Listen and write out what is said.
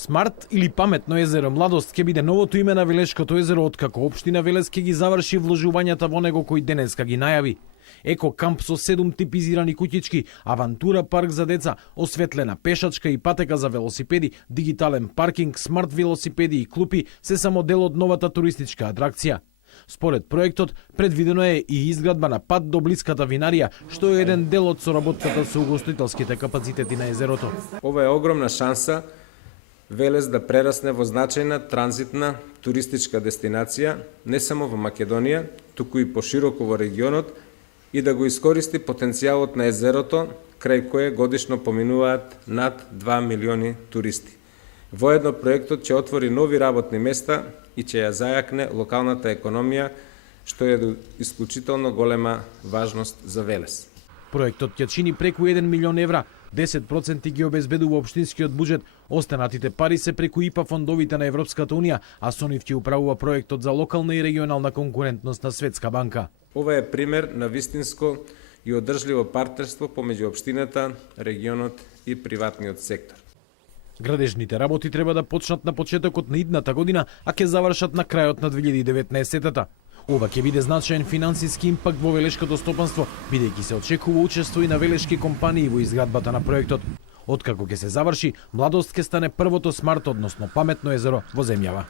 Смарт или паметно езеро Младост ќе биде новото име на Велешкото езеро откако општина Велес ќе ги заврши вложувањата во него кои денеска ги најави. Еко камп со 7 типизирани куќички, авантура парк за деца, осветлена пешачка и патека за велосипеди, дигитален паркинг, смарт велосипеди и клупи се само дел од новата туристичка атракција. Според проектот, предвидено е и изградба на пат до блиската винарија, што е еден дел од соработката со угостителските капацитети на езерото. Ова е огромна шанса Велес да прерасне во значајна транзитна туристичка дестинација не само во Македонија, туку и пошироко во регионот и да го искористи потенцијалот на езерото, крај кое годишно поминуваат над 2 милиони туристи. Воедно проектот ќе отвори нови работни места и ќе ја зајакне локалната економија, што е од исклучително голема важност за Велес. Проектот ќе чини преку 1 милион евра, 10% ги обезбедува општинскиот буџет, останатите пари се преку ИПА фондовите на Европската унија, а со нив ќе управува проектот за локална и регионална конкурентност на Светска банка. Ова е пример на вистинско и одржливо партнерство помеѓу општината, регионот и приватниот сектор. Градежните работи треба да почнат на почетокот на идната година, а ќе завршат на крајот на 2019-та. Ова ќе биде значаен финансиски импакт во велешкото стопанство, бидејќи се очекува учество и на велешки компании во изградбата на проектот. Откако ќе се заврши, Младост ќе стане првото смарт, односно паметно езеро во земјава.